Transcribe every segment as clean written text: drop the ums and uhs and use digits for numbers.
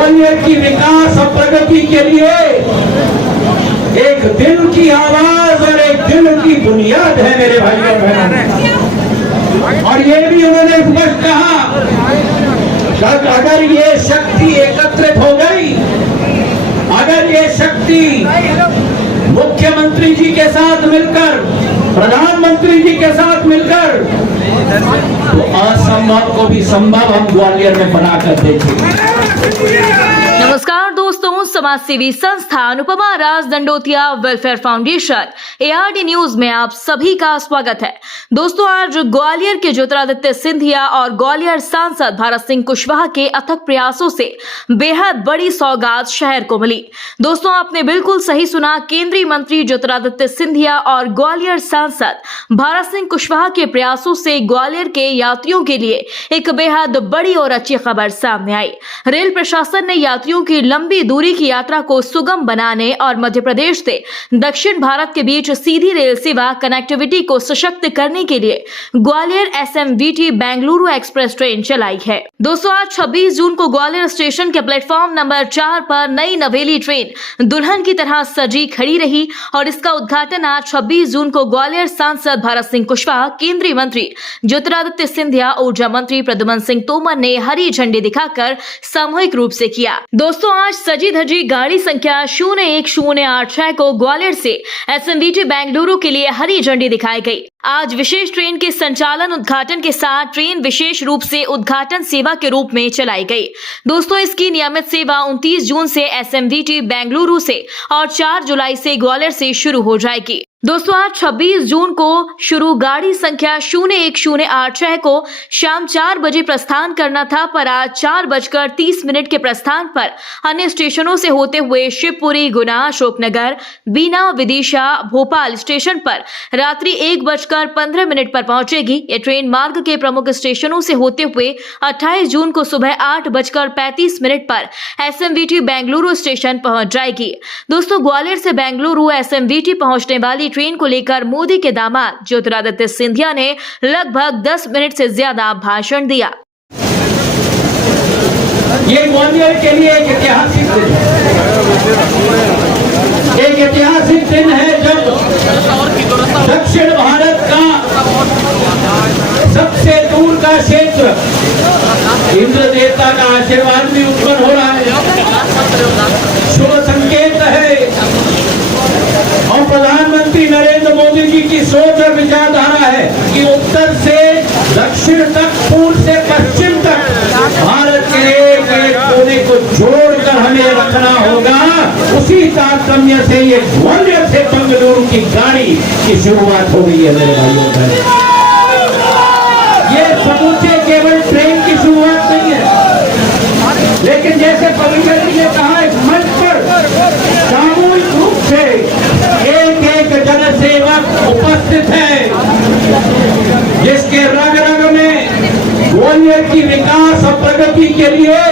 ग्वालियर की विकास और प्रगति के लिए एक दिल की आवाज और एक दिल की बुनियाद है मेरे भाइयों बहनों। और ये भी उन्होंने स्पष्ट कहा कि अगर ये शक्ति एकत्रित हो गई, अगर ये शक्ति मुख्यमंत्री जी के साथ मिलकर, प्रधानमंत्री जी के साथ मिलकर, तो असंभव को भी संभव हम ग्वालियर में बनाकर देखेंगे। नमस्कार दोस्तों, समाज सेवी संस्था Anupama Raj Dandotiya welfare foundation ARD news में आप सभी का स्वागत है। दोस्तों, आज ग्वालियर के ज्योतिरादित्य सिंधिया और ग्वालियर सांसद भारत सिंह कुशवाहा के अथक प्रयासों से बेहद बड़ी सौगात शहर को मिली। दोस्तों, आपने बिल्कुल सही सुना, केंद्रीय मंत्री ज्योतिरादित्य सिंधिया और ग्वालियर सांसद भारत सिंह कुशवाहा के प्रयासों से ग्वालियर के यात्रियों के लिए एक बेहद बड़ी और अच्छी खबर सामने आई। रेल प्रशासन ने यात्रियों की लंबी दूरी की यात्रा को सुगम बनाने और मध्य प्रदेश से दक्षिण भारत के बीच सीधी रेल सेवा कनेक्टिविटी को सशक्त करने के लिए Gwalior SMVT Bengaluru express train चलाई है। दोस्तों, आज 26 जून को ग्वालियर स्टेशन के प्लेटफॉर्म नंबर 4 पर नई नवेली ट्रेन दुल्हन की तरह सजी खड़ी रही और इसका उद्घाटन आज 26 जून को ग्वालियर सांसद भारत सिंह कुशवाहा, केंद्रीय मंत्री ज्योतिरादित्य सिंधिया, ऊर्जा मंत्री प्रद्युम्न सिंह तोमर ने हरी झंडी दिखाकर सामूहिक रूप से किया। दोस्तों, आज सजी धजी गाड़ी संख्या 01086 को ग्वालियर से SMVT बेंगलुरु के लिए हरी झंडी दिखाई गई। आज विशेष ट्रेन के संचालन उद्घाटन के साथ ट्रेन विशेष रूप से उद्घाटन सेवा के रूप में चलाई गई। दोस्तों, इसकी नियमित सेवा 29 जून से SMVT बेंगलुरु से और 4 जुलाई से ग्वालियर से शुरू हो जाएगी। दोस्तों, आज 26 जून को शुरू गाड़ी संख्या 01086 को शाम 4 बजे प्रस्थान करना था, पर आज 4:30 के प्रस्थान पर अन्य स्टेशनों से होते हुए शिवपुरी, गुना, अशोकनगर, बीना, विदिशा, भोपाल स्टेशन पर रात्रि 1:15 पर पहुंचेगी। ये ट्रेन मार्ग के प्रमुख स्टेशनों से होते हुए 28 जून को सुबह 8:35 पर SMVT बेंगलुरु स्टेशन पहुंच जाएगी। दोस्तों, ग्वालियर से बेंगलुरु SMVT पहुंचने वाली ट्रेन को लेकर मोदी के दामाद ज्योतिरादित्य सिंधिया ने लगभग 10 मिनट से ज्यादा भाषण दिया। ये ग्वालियर के लिए एक ऐतिहासिक दिन है। एक ऐतिहासिक दिन है जब दक्षिण भारत का सबसे दूर का क्षेत्र इंद्र देवता का आशीर्वाद भी उत्पन्न हो रहा है, शुभ संकेत है। और प्रधानमंत्री नरेंद्र मोदी जी की सोच और विचारधारा है कि उत्तर से दक्षिण तक, पूर्व से पश्चिम तक भारत के एक एक कोने को जोड़कर हमें रखना होगा। उसी तारतम्य से ये ग्वालियर से बेंगलुरु की गाड़ी की शुरुआत हो गई है मेरे भाइयों बहनों। ये समूचे केवल ट्रेन की शुरुआत नहीं है, लेकिन जैसे पवित्र जी ने कहा, इस मंच पर सामूहिक रूप से एक एक जनसेवक उपस्थित है, जिसके रग रग में ग्वालियर की विकास और प्रगति के लिए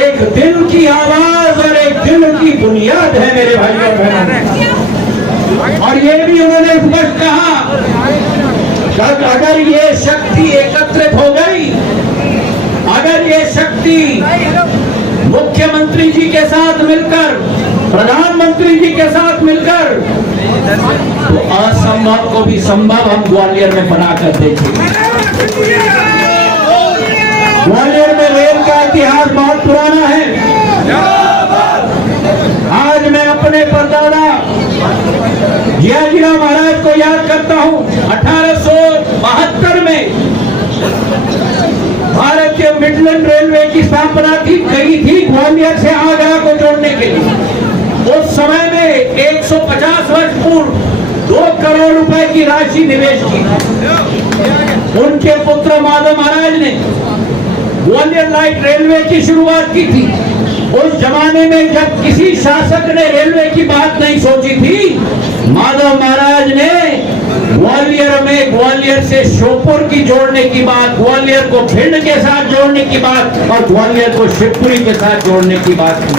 एक दिल की आवाज और एक दिल की बुनियाद है मेरे भाइयों बहनों। और ये भी उन्होंने स्पष्ट कहा कि अगर ये शक्ति एकत्रित हो गई, अगर ये शक्ति मुख्यमंत्री जी के साथ मिलकर, प्रधानमंत्री जी के साथ मिलकर, तो असंभव को भी संभव हम ग्वालियर में बनाकर देखेंगे। ग्वालियर में रेल का इतिहास बहुत पुराना है। आज मैं अपने परदादा जियाजीराव महाराज को याद करता हूँ। 1872 में भारतीय मिडलैंड रेलवे की स्थापना की गई थी ग्वालियर से आगरा को जोड़ने के लिए। उस समय में 150 वर्ष पूर्व 2 करोड़ रुपए की राशि निवेश की। उनके पुत्र माधव महाराज ने ग्वालियर लाइट रेलवे की शुरुआत की थी। उस जमाने में जब किसी शासक ने रेलवे की बात नहीं सोची थी, माधव महाराज ने ग्वालियर में ग्वालियर से श्योपुर की जोड़ने की बात, ग्वालियर को भिंड के साथ जोड़ने की बात और ग्वालियर को शिवपुरी के साथ जोड़ने की बात की।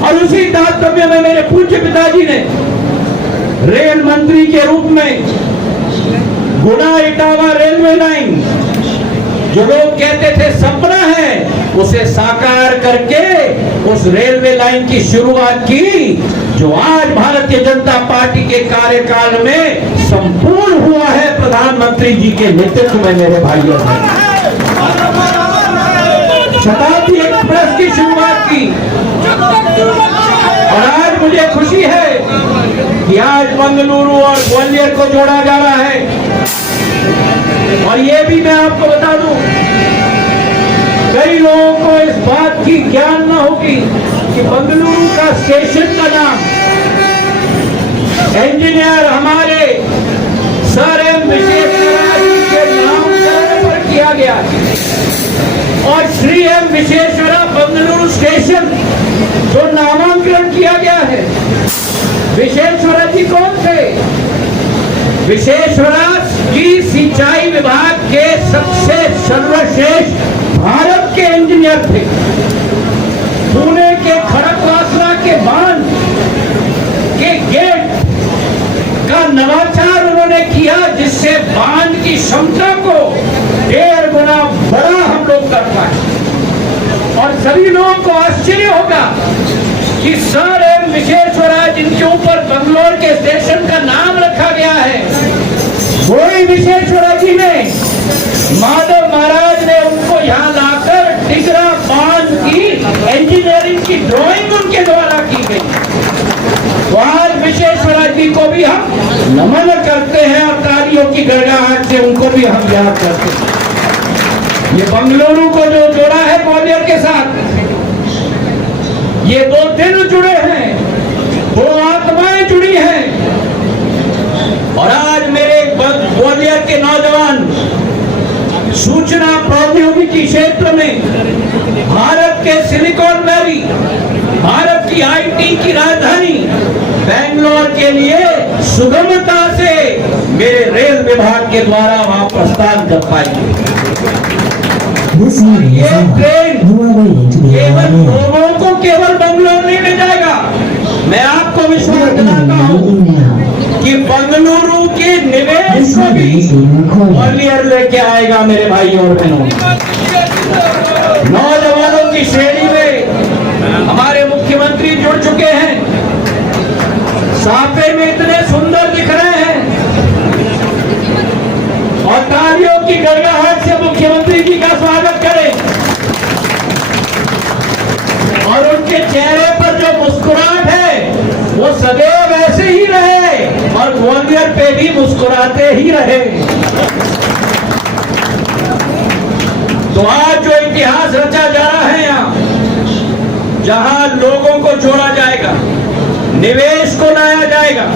और उसी तारतम्य में मेरे पूज्य पिताजी ने रेल मंत्री के रूप में गुना इटावा रेलवे लाइन, जो लोग कहते थे सपना है, उसे साकार करके उस रेलवे लाइन की शुरुआत की जो आज भारतीय जनता पार्टी के कार्यकाल में संपूर्ण हुआ है प्रधानमंत्री जी के नेतृत्व में मेरे भाइयों ने। शताब्दी एक्सप्रेस की शुरुआत की और आज मुझे खुशी है कि आज बेंगलुरु और ग्वालियर को जोड़ा जा रहा है। और ये भी मैं आपको बता दूं, कई लोगों को इस बात की ज्ञान न होगी कि बेंगलुरु का स्टेशन का नाम इंजीनियर हमारे सर एम विश्वेश्वरैया जी के नामकरण पर किया गया और श्री एम विश्वेश्वरैया बेंगलुरु स्टेशन जो नामांकन किया गया है। विश्वेश्वरैया जी कौन थे? विश्वेश्वरैया जी सिंचाई विभाग के सबसे सर्वश्रेष्ठ भारत के इंजीनियर थे। पुणे के खड़गवासला के बांध के गेट का नवाचार उन्होंने किया जिससे बांध की क्षमता को 1.5 गुना बड़ा हम लोग कर पाए। और सभी लोगों को आश्चर्य होगा कि सर एम विश्वेश्वरैया जिनके ऊपर बंगलोर के स्टेशन का नाम रखा गया है, वही विश्वेश्वरैया जी ने माधव महाराज ने उनको यहाँ लाकर टिकरा बांध की इंजीनियरिंग की ड्राइंग उनके द्वारा की गई। तो आज विश्वेश्वरैया जी को भी हम नमन करते हैं और तालियों की गड़गड़ाहट से उनको भी हम याद करते हैं। ये बेंगलुरु को जो जोड़ा है ग्वालियर के साथ, ये 2 दिल जुड़े हैं, 2 आत्माएं जुड़ी हैं। और आज मेरे ग्वालियर के नौजवान सूचना प्रौद्योगिकी क्षेत्र में भारत के सिलिकॉन वैली, भारत की आईटी की राजधानी बेंगलोर के लिए सुगमता से मेरे रेल विभाग के द्वारा वहां प्रस्थान कर पाएंगे। ये ट्रेन केवल लोगों को केवल बेंगलोर नहीं ले जाएगा, मैं आपको विश्वास दिलाता हूँ कि बेंगलुरु के निवेश को भी ग्वालियर लेके आएगा मेरे भाइयों और बहनों। नौजवानों की श्रेणी में हमारे मुख्यमंत्री जुड़ चुके हैं, साफे में इतने सुंदर दिख रहे हैं और तालियों की गड़गड़ाहट से मुख्यमंत्री जी का स्वागत करें। और उनके चेहरे पर जो मुस्कुराहट है वो सदैव ऐसे ही रहे और ग्वालियर पे भी मुस्कुराते ही रहे। तो आज जो इतिहास रचा जा रहा है यहाँ, जहां लोगों को जोड़ा जाएगा, निवेश को लाया जाएगा,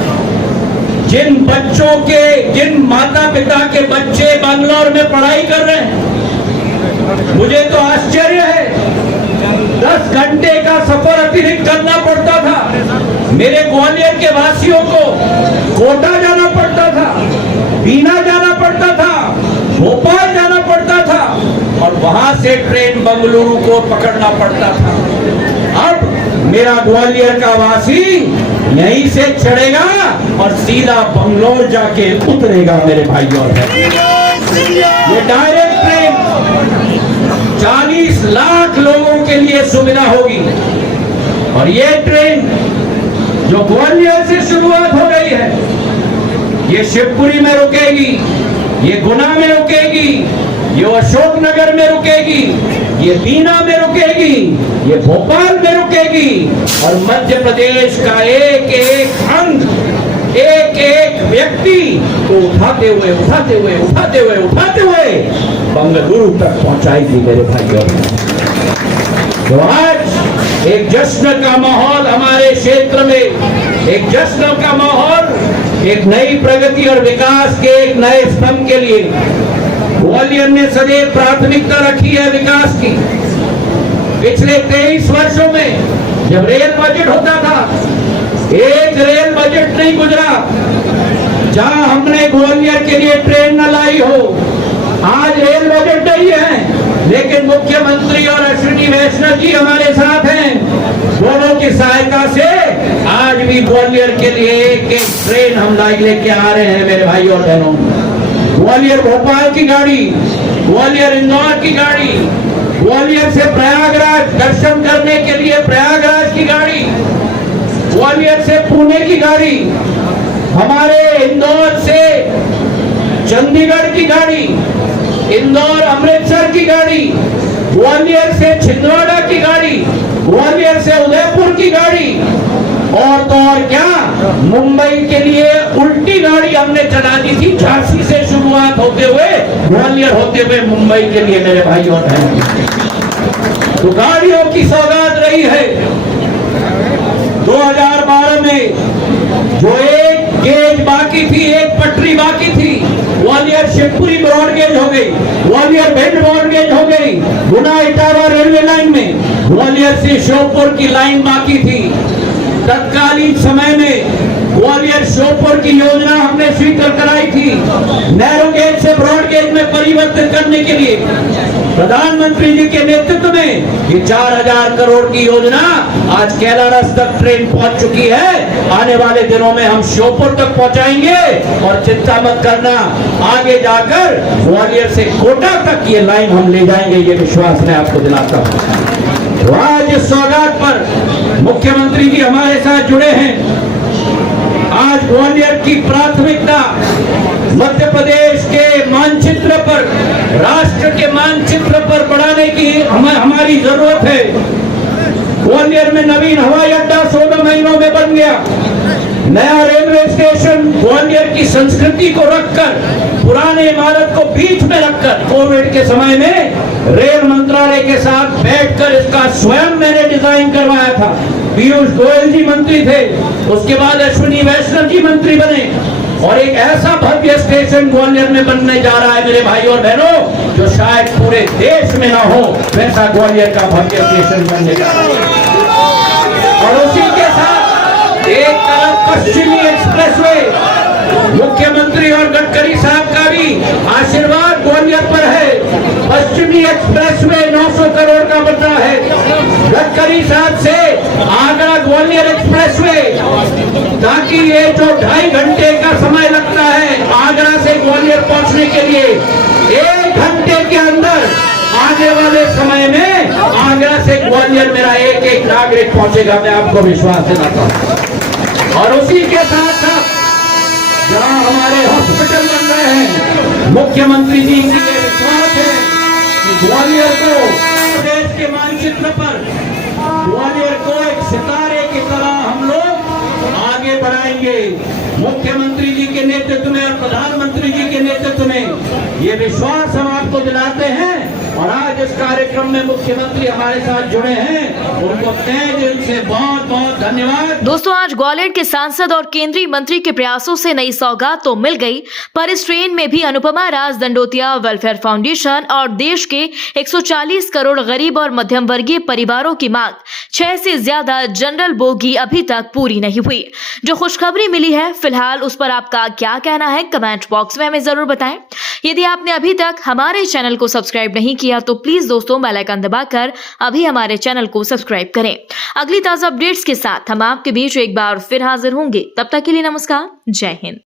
जिन बच्चों के, जिन माता पिता के बच्चे बैंगलोर में पढ़ाई कर रहे हैं, मुझे तो आश्चर्य है 10 घंटे का सफर अतिरिक्त करना पड़ता था। मेरे ग्वालियर के वासियों को कोटा जाना पड़ता था, बीना जाना पड़ता था, भोपाल जाना पड़ता था और वहां से ट्रेन बेंगलुरु को पकड़ना पड़ता था। अब मेरा ग्वालियर का वासी यहीं से चढ़ेगा और सीधा बंगलोर जाके उतरेगा मेरे भाइयों। ये डायरेक्ट ट्रेन 40 लाख लोगों के लिए सुविधा होगी और ये ट्रेन जो ग्वालियर से शुरुआत हो रही है, ये शिवपुरी में रुकेगी, ये गुना में रुकेगी, ये अशोकनगर में रुकेगी, ये बीना में रुकेगी, ये भोपाल में रुकेगी और मध्य प्रदेश का एक एक अंग, एक एक व्यक्ति को उठाते हुए उठाते हुए उठाते हुए उठाते हुए बेंगलुरु तक पहुंचाएगी मेरे भाइयों। तो आज एक जश्न का माहौल हमारे क्षेत्र में, एक जश्न का माहौल, एक नई प्रगति और विकास के एक नए स्तंभ के लिए ग्वालियर ने सदैव प्राथमिकता रखी है विकास की। पिछले 23 वर्षों में जब रेल बजट होता था, एक रेल बजट नहीं गुजरा जहां हमने ग्वालियर के लिए ट्रेन न लाई हो। आज रेल बजट नहीं है, लेकिन मुख्यमंत्री और अश्विनी वैष्णव जी हमारे साथ हैं। दोनों की सहायता से आज भी ग्वालियर के लिए एक एक ट्रेन हम लेके आ रहे हैं मेरे भाई और बहनों। ग्वालियर भोपाल की गाड़ी, ग्वालियर इंदौर की गाड़ी, ग्वालियर से प्रयागराज दर्शन करने के लिए प्रयागराज की गाड़ी, ग्वालियर से पुणे की गाड़ी, हमारे इंदौर से चंडीगढ़ की गाड़ी, इंदौर अमृतसर की गाड़ी, ग्वालियर से छिंदवाड़ा की गाड़ी, ग्वालियर से उदयपुर की गाड़ी, और तो और क्या, मुंबई के लिए उल्टी गाड़ी हमने चला दी थी, झांसी से शुरुआत होते हुए ग्वालियर होते हुए मुंबई के लिए मेरे भाई और बहन। तो गाड़ियों की सौगात रही है। 2012 में जो एक गेज बाकी थी, एक पटरी बाकी थी, ग्वालियर शिवपुरी ब्रॉड गेज हो गई, ग्वालियर भिंड ब्रॉड गेज हो गई, गुना इटावा रेलवे लाइन में, ग्वालियर से श्योपुर की लाइन बाकी थी। तत्कालीन समय में ग्वालियर श्योपुर की योजना हमने स्वीकार कराई थी, नैरो गेज से ब्रॉड गेज में परिवर्तित करने के लिए। प्रधानमंत्री जी के नेतृत्व में ये 4000 करोड़ की योजना आज कैलारस तक ट्रेन पहुंच चुकी है। आने वाले दिनों में हम श्योपुर तक पहुंचाएंगे और चिंता मत करना, आगे जाकर ग्वालियर से कोटा तक ये लाइन हम ले जाएंगे, ये विश्वास मैं आपको दिलाता हूँ। तो आज इस सौगात पर मुख्यमंत्री जी हमारे साथ जुड़े हैं। आज ग्वालियर की प्राथमिकता मध्य प्रदेश के मानचित्र पर, राष्ट्र के मानचित्र पर बढ़ाने की हमारी जरूरत है। ग्वालियर में नवीन हवाई अड्डा 16 महीनों में बन गया, नया रेलवे स्टेशन ग्वालियर की संस्कृति को रखकर, पुराने इमारत को बीच में रखकर, कोविड के समय में रेल मंत्रालय के साथ बैठकर इसका स्वयं मैंने डिजाइन करवाया था। पीयूष गोयल जी मंत्री थे, उसके बाद अश्विनी वैष्णव जी मंत्री बने, और एक ऐसा भव्य स्टेशन ग्वालियर में बनने जा रहा है मेरे भाई और बहनों, जो शायद पूरे देश में ना हो, वैसा ग्वालियर का भव्य स्टेशन बनने जा रहा है। और उसी के साथ एक तरफ पश्चिमी एक्सप्रेसवे, मुख्यमंत्री और गडकरी साहब का भी आशीर्वाद ग्वालियर पर है। पश्चिमी एक्सप्रेसवे 900 करोड़ का बन रहा है, गडकरी साहब से आगरा ग्वालियर एक्सप्रेसवे, ताकि ये जो 2.5 घंटे का समय लगता है आगरा से ग्वालियर पहुंचने के लिए, 1 घंटे के अंदर आने वाले समय में आगरा से ग्वालियर मेरा एक नागरिक पहुंचेगा, मैं आपको विश्वास दिलाता हूं। और उसी के साथ साथ जहां हमारे हॉस्पिटल बन रहे हैं, मुख्यमंत्री जी की ये विश्वास है कि ग्वालियर को देश के मानचित्र पर, ग्वालियर को एक सितारे की तरह हम लोग आगे बढ़ाएंगे। मुख्यमंत्री जी के नेतृत्व में और प्रधानमंत्री जी के नेतृत्व में ये विश्वास हम आपको दिलाते हैं। और आज इस कार्यक्रम में मुख्यमंत्री हमारे साथ जुड़े हैं, उनको तहे दिल से बहुत बहुत धन्यवाद। दोस्तों, आज ग्वालियर के सांसद और केंद्रीय मंत्री के प्रयासों से नई सौगात तो मिल गई, पर इस ट्रेन में भी अनुपमा राज दंडोतिया वेलफेयर फाउंडेशन और देश के 140 करोड़ गरीब और मध्यम वर्गीय परिवारों की मांग 6 से ज्यादा जनरल बोगी अभी तक पूरी नहीं हुई। जो खुशखबरी मिली है, फिलहाल उस पर आपका क्या कहना है, कमेंट बॉक्स में हमें जरूर बताएं। यदि आपने अभी तक हमारे चैनल को सब्सक्राइब नहीं किया तो प्लीज दोस्तों बेल आइकन दबाकर अभी हमारे चैनल को सब्सक्राइब करें। अगली ताजा अपडेट्स के साथ हम आपके बीच एक बार फिर हाजिर होंगे। तब तक के लिए नमस्कार, जय हिंद।